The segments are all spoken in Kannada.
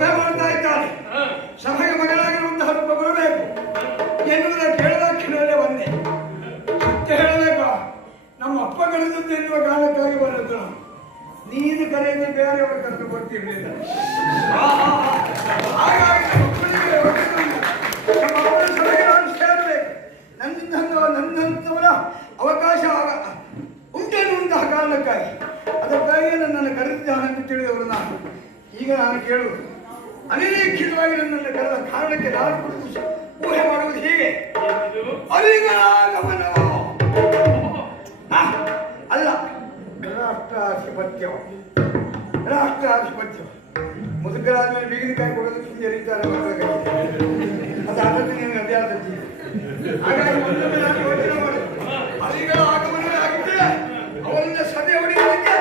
ಸಭೆ ಮಾಡ್ತಾ ಇದ್ದಾರೆ. ಸಭೆಗೆ ಮಗಳಾಗಿರುವಂತಹ ರೂಪ ಬರಬೇಕು ಎನ್ನುವುದ ಕೇಳಿದ ಕ್ಷಣದಲ್ಲೇ ಬಂದೆ. ಸತ್ಯ ಹೇಳಬೇಕು, ನಮ್ಮ ಅಪ್ಪ ಕರೆದದ್ದು ಎನ್ನುವ ಕಾರಣಕ್ಕಾಗಿ ಬರದ್ದು ನಾವು. ನೀನು ಕರೆಯಲ್ಲಿ ಬೇರೆಯವರು ಕರೆದು ಬರ್ತಿರ್ಲಿಲ್ಲ. ಹಾಗಾಗಿ ನಮ್ಮ ಅಪ್ಪನ ಸಭೆಗೆ ನಾನು ಸೇರಬೇಕು. ನನ್ನಂತವರ ಅವಕಾಶ ಉಂಟೆನ್ನುವಂತಹ ಕಾರಣಕ್ಕಾಗಿ ಅದಕ್ಕಾಗಿ ನನ್ನನ್ನು ಕರೆದಿದ್ದಾನೆಂದು ತಿಳಿದವರು ನಾನು. ಈಗ ನಾನು ಕೇಳುವುದು, ಅನಿರೀಕ್ಷಿತವಾಗಿ ನನ್ನನ್ನು ಕರೆದ ಕಾರಣಕ್ಕೆ ನಾನು ಕುರಿತು ಊಹೆ ಮಾಡುವುದು ಹೀಗೆ. ಅರಿಗಮನವೋ ಅಲ್ಲ, ರಾಷ್ಟ್ರಾಧಿಪತ್ಯ. ಮುದುಕರಾದ ಮೇಲೆ ಬೀಗನಕಾಯಿ ಕೊಡೋದು ಸುದ್ದಿ ಎರೀತಾರೆ ಮಕ್ಕಳ ಕೈ. ಅದು ಅದಕ್ಕೆ ನೀವು ಅಭ್ಯಾಸ. ಹಾಗಾಗಿ ಮೊದಲೊಮ್ಮೆ ನಾನು ಯೋಚನೆ ಮಾಡಿದೆ, ಅರಿಗಳ ಆಗಮನವೇ ಆಗಿದ್ದರೆ ಅವರನ್ನ ಸಭೆ ಹೊಡೆಯೋದಕ್ಕೆ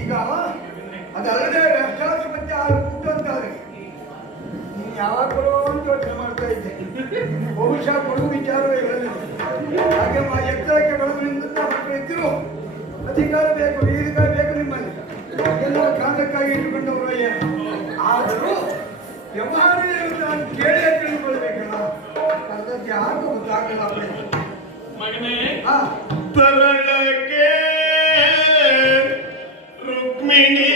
ಈಗ ಅದಲ್ಲದೆ ರಾಷ್ಟ್ರಾಧಿಪತ್ಯ ಉಂಟು ಅಂತಾದ್ರೆ ನೀನು ಯಾವಾಗ ಕೊಡೋ ಅಂತ ಯೋಚನೆ ಮಾಡ್ತಾ ಇದ್ದೆ. ಬಹುಶಃ ಕೊಡುವ ವಿಚಾರವೇ ಇರಲಿಲ್ಲ. ಹಾಗೆ ಎತ್ತರಕ್ಕೆ ಬೆಳೆದ್ರಿಂದ ಮಕ್ಕಳು ಇದ್ದರು. ಅಧಿಕಾರ ಬೇಕು, ವೀರಕಾಯಿ ಬೇಕು ನಿಮ್ಮಲ್ಲಿ, ಎಲ್ಲ ಕಾರಣಕ್ಕಾಗಿ ಇಟ್ಟುಕೊಂಡವರು ಏನು. ಆದರೂ ವ್ಯವಹಾರ ನಾನು ಕೇಳಿ ತಿಳಿದುಕೊಳ್ಬೇಕಲ್ಲ, ಅದಕ್ಕೆ ಯಾರು ಗೊತ್ತಾಗಲ್ಲ. ಮಗನೇ ತರಳಕ್ಕೆ ರುಕ್ಮಿಣಿ